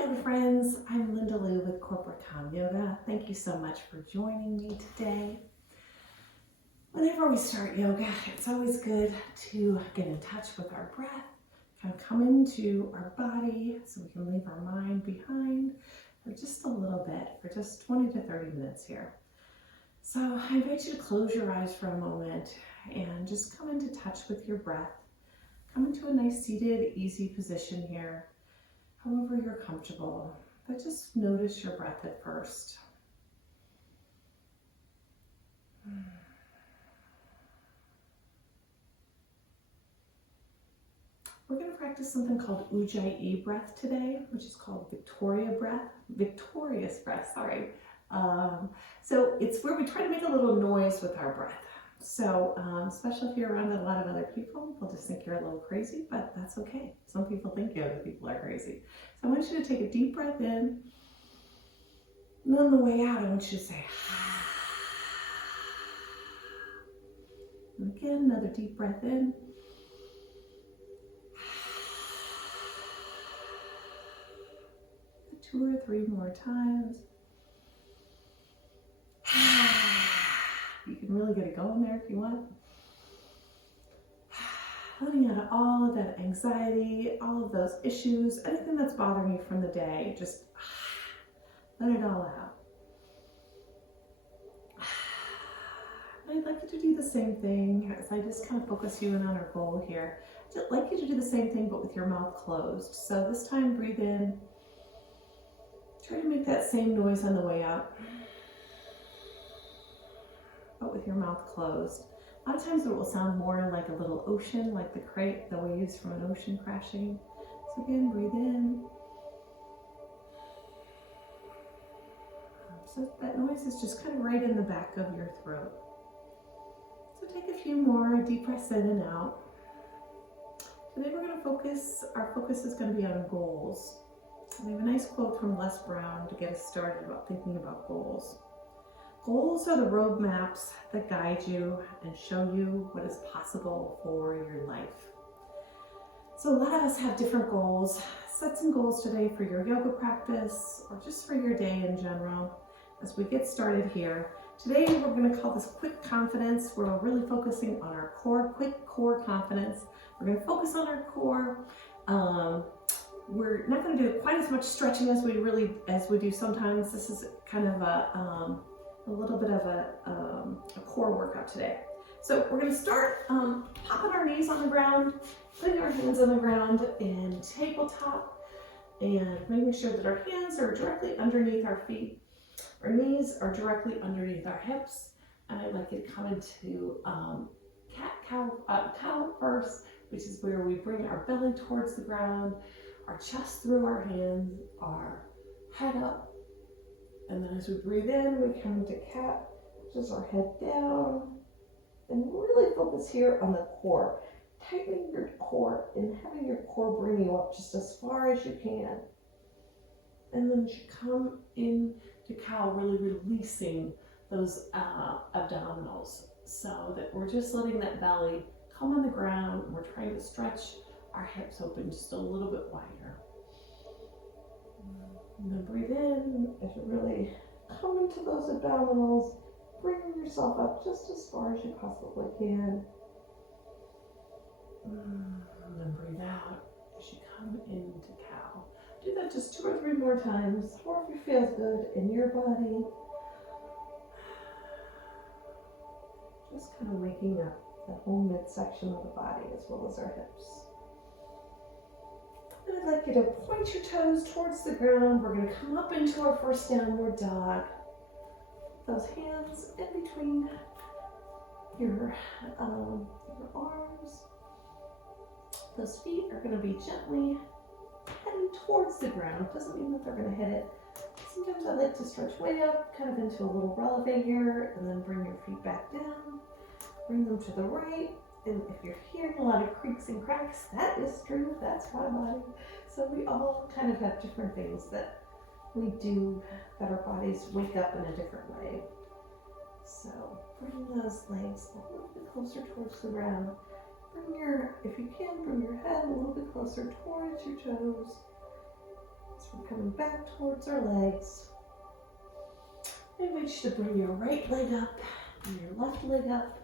yoga friends, I'm Linda Lou with Corporate Calm Yoga. Thank you so much for joining me today. Whenever we start yoga, it's always good to get in touch with our breath, kind of come into our body so we can leave our mind behind for just a little bit, for just 20 to 30 minutes here. So I invite you to close your eyes for a moment and just come into touch with your breath. Come into a nice seated, easy position here. However you're comfortable, but just notice your breath at first. We're going to practice something called Ujjayi breath today, which is called victorious breath, sorry. So it's where we try to make a little noise with our breath. So, especially if you're around a lot of other people, they'll just think you're a little crazy, but that's okay. Some people think other people are crazy. So I want you to take a deep breath in, and on the way out, I want you to say, and again, another deep breath in. Two or three more times. You can really get it going there if you want. Letting out all of that anxiety, all of those issues, anything that's bothering you from the day, just let it all out. I'd like you to do the same thing as I just kind of focus you in on our goal here. I'd like you to do the same thing but with your mouth closed. So this time breathe in. Try to make that same noise on the way out, but with your mouth closed. A lot of times it will sound more like a little ocean, like the waves from an ocean crashing. So again, breathe in. So that noise is just kind of right in the back of your throat. So take a few more deep breaths in and out. Today we're going to our focus is going to be on goals. We have a nice quote from Les Brown to get us started about thinking about goals. Goals are the roadmaps that guide you and show you what is possible for your life. So a lot of us have different goals. Set some goals today for your yoga practice or just for your day in general. As we get started here, today we're going to call this quick confidence. We're really focusing on our core, quick core confidence. We're going to focus on our core. We're not going to do quite as much stretching as we do sometimes. This is kind of a little bit of a core workout today. So we're going to start popping our knees on the ground, putting our hands on the ground in tabletop, and making sure that our hands are directly underneath our feet. Our knees are directly underneath our hips, and I'd like you to come into cow first, which is where we bring our belly towards the ground, our chest through our hands, our head up, and then as we breathe in, we come into cat, which is our head down, and really focus here on the core, tightening your core and having your core bring you up just as far as you can. And then as you come into cow, really releasing those abdominals so that we're just letting that belly come on the ground. We're trying to stretch our hips open just a little bit wider. And then breathe in as you really come into those abdominals, bringing yourself up just as far as you possibly can. And then breathe out as you come into cow. Do that just 2 or 3 more times, however feels good in your body. Just kind of waking up the whole midsection of the body as well as our hips. And I'd like you to point your toes towards the ground. We're going to come up into our first downward dog. Those hands in between your arms. Those feet are going to be gently heading towards the ground. Doesn't mean that they're going to hit it. Sometimes I like to stretch way up, kind of into a little releve here, and then bring your feet back down. Bring them to the right. And if you're hearing a lot of creaks and cracks, that is true. That's my body. So we all kind of have different things that we do that our bodies wake up in a different way. So bring those legs a little bit closer towards the ground. If you can, bring your head a little bit closer towards your toes. So we're coming back towards our legs. I invite you to bring your right leg up and your left leg up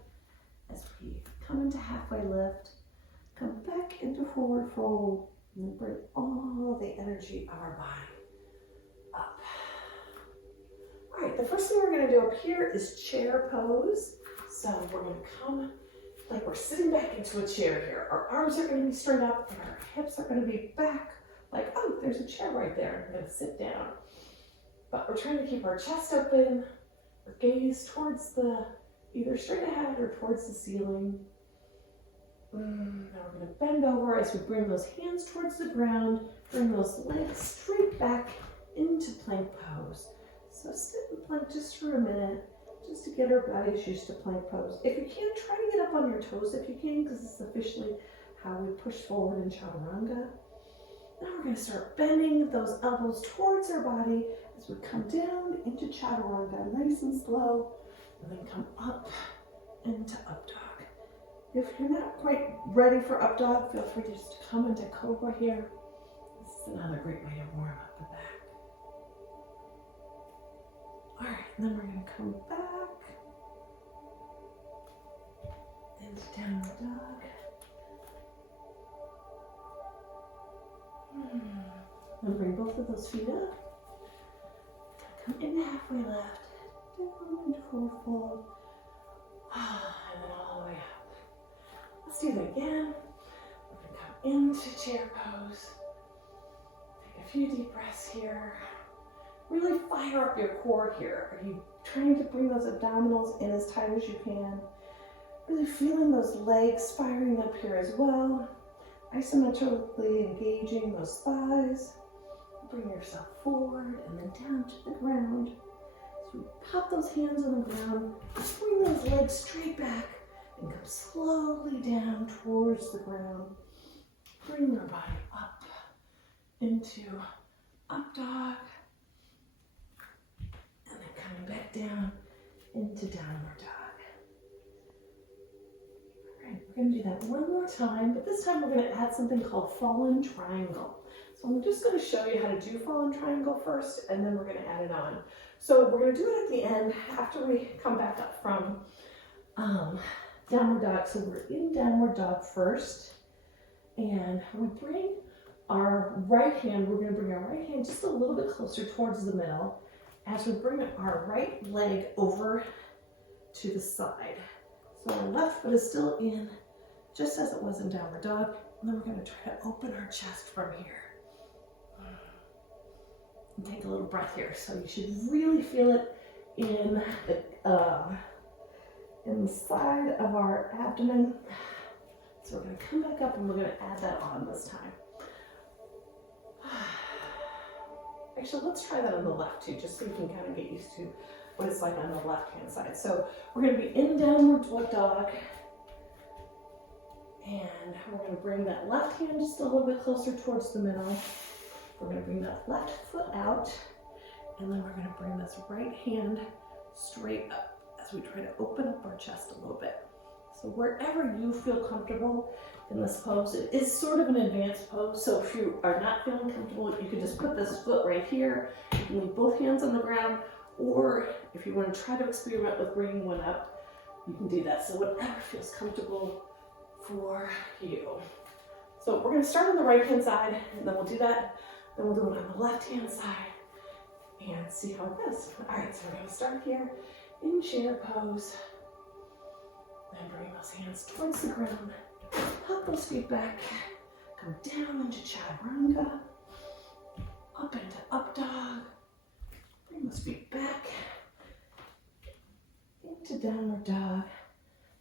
as we come into halfway lift. Come back into forward fold and bring all the energy of our body up. All right, the first thing we're going to do up here is chair pose. So we're going to come like we're sitting back into a chair here. Our arms are going to be straight up and our hips are going to be back. Like, oh, there's a chair right there. I'm going to sit down. But we're trying to keep our chest open, our gaze towards either straight ahead or towards the ceiling. Now we're going to bend over as we bring those hands towards the ground, bring those legs straight back into plank pose. So sit in plank just for a minute, just to get our bodies used to plank pose. If you can, try to get up on your toes if you can, because it's officially how we push forward in chaturanga. Now we're going to start bending those elbows towards our body as we come down into chaturanga, nice and slow, and then come up into up dog. If you're not quite ready for up dog, feel free just to come into cobra here. This is another great way to warm up the back. All right, and then we're going to come back into downward dog. And bring both of those feet up. Come into halfway left, down into forward fold, and then all the way up. Let's do that again. We're going to come into chair pose. Take a few deep breaths here. Really fire up your core here. Are you trying to bring those abdominals in as tight as you can? Really feeling those legs firing up here as well. Isometrically engaging those thighs. Bring yourself forward and then down to the ground. So we pop those hands on the ground, bring those legs straight back, and come slowly down towards the ground. Bring your body up into up dog, and then coming back down into downward dog. All right, we're going to do that one more time, but this time we're going to add something called fallen triangle. So I'm just going to show you how to do fallen triangle first, and then we're going to add it on. So we're going to do it at the end after we come back up from downward dog. So we're in downward dog first, and we bring our right hand, we're going to bring our right hand just a little bit closer towards the middle as we bring our right leg over to the side. So our left foot is still in, just as it was in downward dog, and then we're going to try to open our chest from here. And take a little breath here. So you should really feel it in the side of our abdomen. So we're going to come back up and we're going to add that on this time. Actually, let's try that on the left too, just so you can kind of get used to what it's like on the left-hand side. So we're going to be in downward dog. And we're going to bring that left hand just a little bit closer towards the middle. We're going to bring that left foot out, and then we're going to bring this right hand straight up as we try to open up our chest a little bit. So wherever you feel comfortable in this pose, it is sort of an advanced pose, so if you are not feeling comfortable, you can just put this foot right here. You can leave both hands on the ground, or if you want to try to experiment with bringing one up, you can do that. So whatever feels comfortable for you. So we're going to start on the right hand side, and then we'll do that. Then we'll do it on the left hand side and see how it goes. All right, so we're going to start here in chair pose. Then bring those hands towards the ground. Pop those feet back. Come down into chaturanga. Up into up dog. Bring those feet back into downward dog.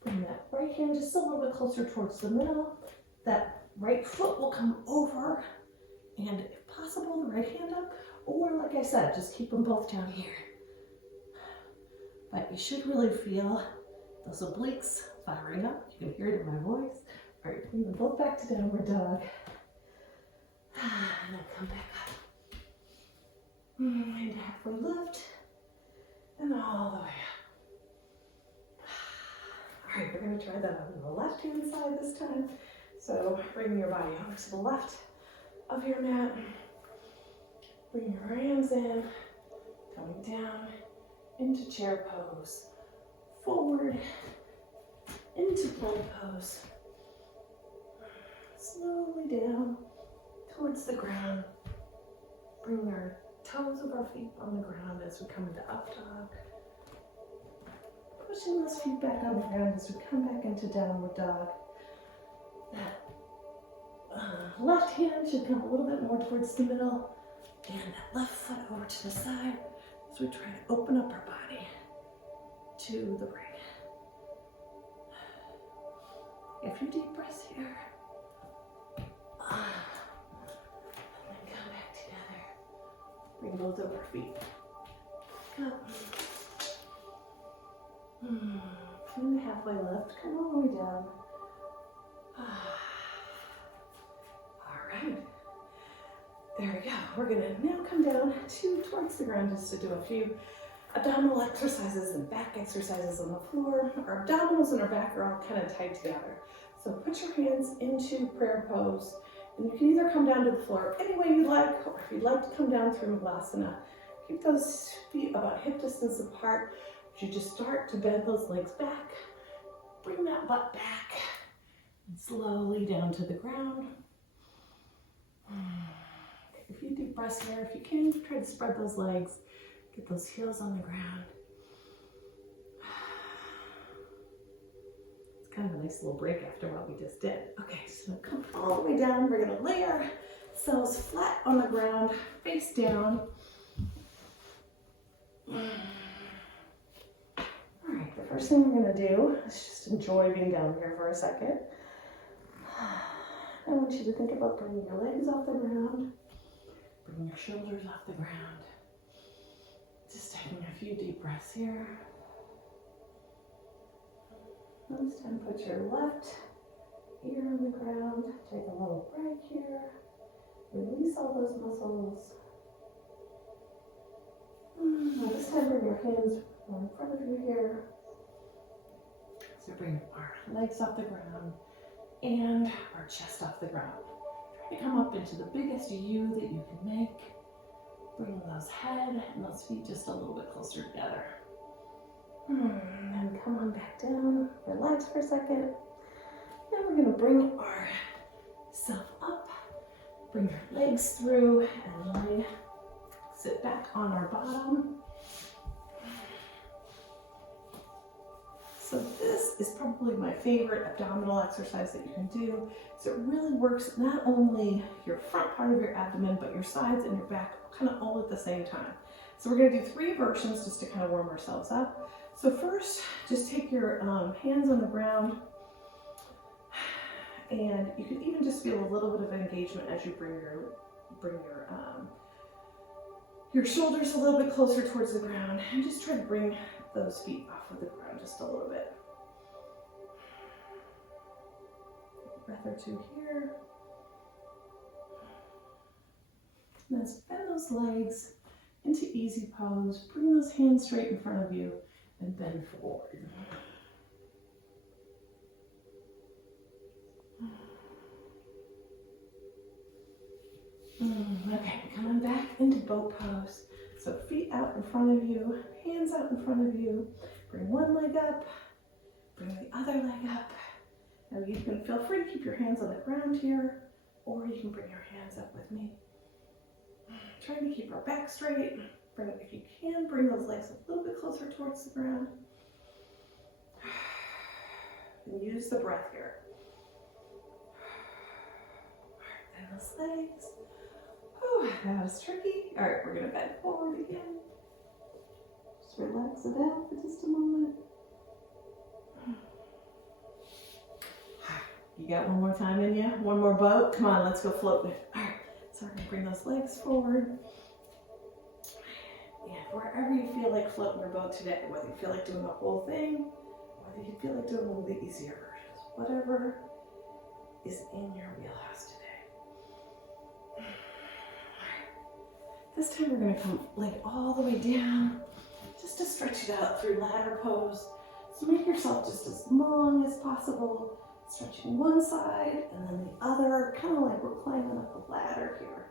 Bring that right hand just a little bit closer towards the middle. That right foot will come over, and if possible, the right hand up, or like I said, just keep them both down here. But you should really feel those obliques firing up. You can hear it in my voice. All right, bring them both back to downward dog. And then come back up. And halfway lift. And all the way up. All right, we're going to try that on the left-hand side this time. So bring your body over to the left of your mat. Bring your hands in, coming down into chair pose, forward into plank pose, slowly down towards the ground. Bring our toes of our feet on the ground as we come into up dog. Pushing those feet back on the ground as we come back into downward dog. That left hand should come a little bit more towards the middle, and that left foot over to the side as we try to open up our body to the right. A few deep breaths here. And then come back together. Bring both of our feet up. And halfway lift. Come all the way down. All right. There we go. We're going to now come down towards the ground just to do a few abdominal exercises and back exercises on the floor. Our abdominals and our back are all kind of tied together. So put your hands into prayer pose, and you can either come down to the floor any way you like, or if you'd like to come down through Malasana, keep those feet about hip distance apart. As you just start to bend those legs back, bring that butt back, and slowly down to the ground. Take a few deep breaths here. If you can, try to spread those legs, get those heels on the ground. Kind of a nice little break after what we just did. Okay, so come all the way down. We're going to lay ourselves flat on the ground, face down. All right, the first thing we're going to do is just enjoy being down here for a second. I want you to think about bringing your legs off the ground, bringing your shoulders off the ground. Just taking a few deep breaths here. This time put your left ear on the ground. Take a little break here. Release all those muscles. Now this time bring your hands in front of you here. So bring our legs off the ground and our chest off the ground. Try to come up into the biggest U that you can make. Bring those head and those feet just a little bit closer together. And then come on back down, relax for a second. Now we're going to bring ourselves up, bring our legs through, and sit back on our bottom. So this is probably my favorite abdominal exercise that you can do. So it really works not only your front part of your abdomen, but your sides and your back kind of all at the same time. So we're going to do 3 versions just to kind of warm ourselves up. So first, just take your hands on the ground, and you can even just feel a little bit of engagement as you bring your shoulders a little bit closer towards the ground, and just try to bring those feet off of the ground just a little bit. A breath or 2 here. And then bend those legs into easy pose. Bring those hands straight in front of you and bend forward. Okay, coming back into boat pose. So feet out in front of you, hands out in front of you. Bring one leg up, bring the other leg up. Now you can feel free to keep your hands on the ground here, or you can bring your hands up with me. Trying to keep our back straight. If you can, bring those legs a little bit closer towards the ground. And use the breath here. All right, then those legs. Oh, that was tricky. All right, we're going to bend forward again. Just relax it out for just a moment. You got one more time in you? One more boat? Come on, let's go floating. All right, so we're going to bring those legs forward. And wherever you feel like floating your boat today, whether you feel like doing the whole thing, whether you feel like doing one of the easier versions, whatever is in your wheelhouse today. This time we're going to come leg all the way down, just to stretch it out through ladder pose. So make yourself just as long as possible, stretching one side and then the other, kind of like we're climbing up a ladder here.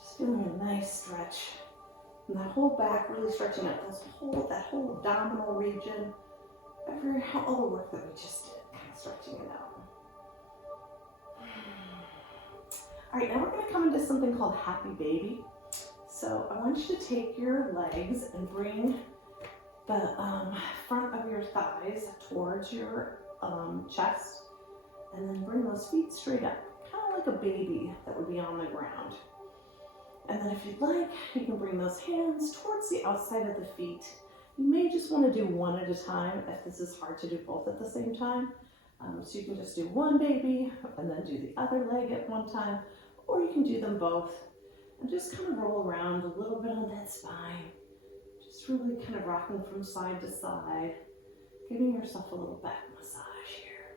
Just doing a nice stretch. And that whole back really stretching out that whole abdominal region. All the work that we just did, kind of stretching it out. All right, now we're gonna come into something called Happy Baby. So I want you to take your legs and bring the front of your thighs towards your chest, and then bring those feet straight up, kind of like a baby that would be on the ground. And then if you'd like, you can bring those hands towards the outside of the feet. You may just want to do one at a time if this is hard to do both at the same time. So you can just do one baby and then do the other leg at one time, or you can do them both and just kind of roll around a little bit on that spine. Just really kind of rocking from side to side, giving yourself a little back massage here.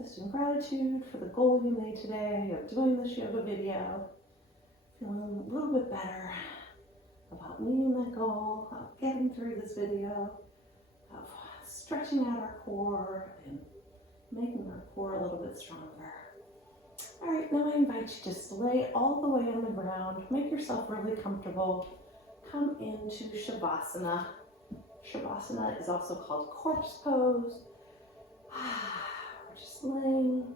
Just in gratitude for the goal you made today of doing this yoga video. Feeling a little bit better about meeting that goal, of getting through this video, of stretching out our core and making our core a little bit stronger. All right, now I invite you just to lay all the way on the ground. Make yourself really comfortable. Come into Shavasana. Shavasana is also called corpse pose. We're just laying,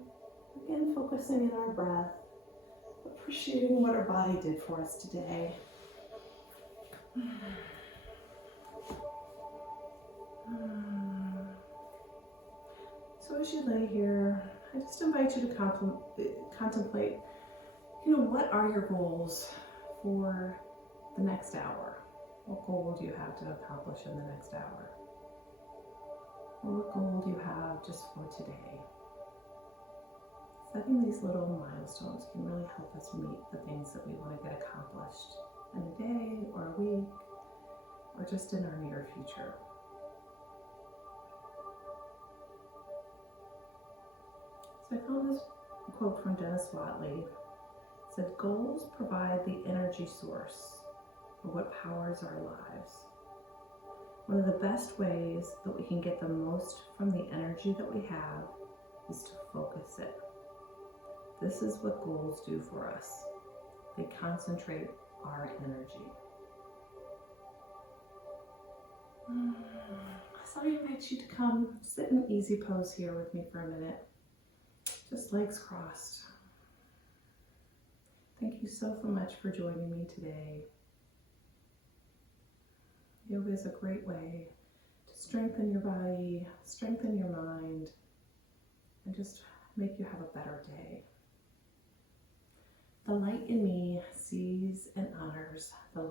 again, focusing in our breath, appreciating what our body did for us today. So as you lay here, I just invite you to contemplate, what are your goals for the next hour? What goal do you have to accomplish in the next hour? Or what goal do you have just for today? Setting these little milestones can really help us meet the things that we want to get accomplished in a day or a week or just in our near future. So I found this quote from Dennis Waitley. It said, "Goals provide the energy source for what powers our lives. One of the best ways that we can get the most from the energy that we have is to focus it. This is what goals do for us. They concentrate our energy." So I invite you to come sit in easy pose here with me for a minute. Just legs crossed. Thank you so much for joining me today. Yoga is a great way to strengthen your body, strengthen your mind, and just make you have a better day. The light in me sees and honors the